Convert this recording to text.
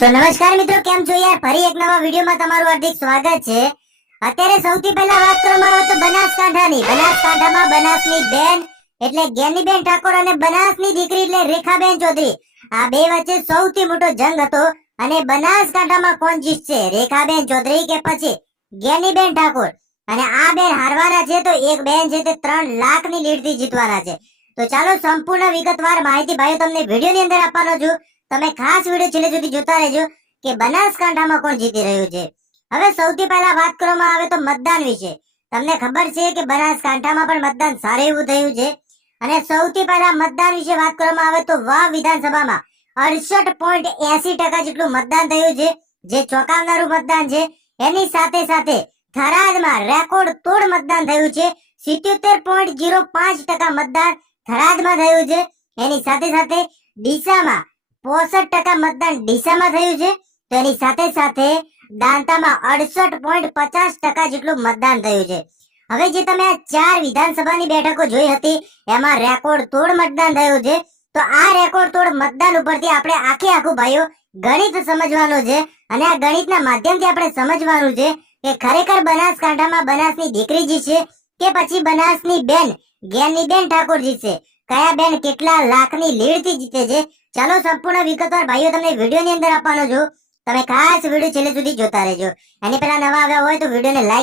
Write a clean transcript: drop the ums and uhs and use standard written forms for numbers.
તો નમસ્કાર મિત્રો, કેમ છો યાર? ફરી એક નવા વિડીયોમાં તમારું હાર્દિક સ્વાગત છે. અત્યારે સૌથી પહેલા વાત કરવામાં આવે તો બનાસકાંઠાની. બનાસકાંઠામાં બનાસની બેન એટલે જ્ઞાનીબેન ઠાકોર અને બનાસની દીકરી એટલે રેખાબેન ચૌધરી, આ બે વચ્ચે સૌથી મોટો જંગ હતો. અને બનાસકાંઠામાં કોણ જીતશે, રેખાબેન ચૌધરી કે પછી જ્ઞાનીબેન ઠાકોર? અને આ બેન હારવાના છે તો એક બેન છે તે 3 લાખની લીડથી જીતવાના છે. તો ચાલો સંપૂર્ણ વિગતવાર માહિતી ભાઈઓ તમને વિડીયોની અંદર આપવાનો છું. તમે ખાસ વિડીયો છેલ્લે સુધી જોતા રહેજો કે બનાસકાંઠામાં કોણ જીતી રહ્યું છે. હવે સૌથી પહેલા વાત કરવામાં આવે તો મતદાન વિશે. તમને ખબર છે કે બનાસકાંઠામાં પણ મતદાન સારું એવું થયું છે. અને સૌથી પહેલા મતદાન વિશે વાત કરવામાં આવે તો વાવ વિધાનસભામાં 68.80% જેટલું મતદાન થયું છે, જે ચોંકાવનારું મતદાન છે. એની સાથે સાથે થરાદમાં રેકોર્ડ તોડ મતદાન થયું છે. 77.05% મતદાન થરાદમાં થયું છે. એની સાથે સાથે ડીસામાં 65% મતદાન ડીસામાં થયું છે. તો એની સાથે સાથે દાંતામાં 68.50% જેટલું મતદાન થયું છે. હવે જે તમે આ 4 વિધાનસભાની બેઠકો જોઈ હતી એમાં રેકોર્ડ તોડ મતદાન થયું છે. તો આ રેકોર્ડ તોડ મતદાન ઉપરથી આપણે આખું ભાઈઓ ગણિત સમજવાનું છે. અને આ ગણિતના માધ્યમથી આપણે સમજવાનું છે કે ખરેખર બનાસકાંઠામાં બનાસની દીકરી જીતશે કે પછી બનાસની બેન જ્ઞાનીબેન ઠાકોર જીતશે. કયા બેન કેટલા લાખની લીડથી જીતે છે. ચાલો સંપૂર્ણ વિગતવાર ભાઈઓ તમને વિડીયોની અંદર આપવાનો છું. તમે ખાસ વિડીયો છેલ્લે સુધી જોતા રહેજો. એની પહેલા નવા આવ્યા હોય તો વિડીયોને લાઈક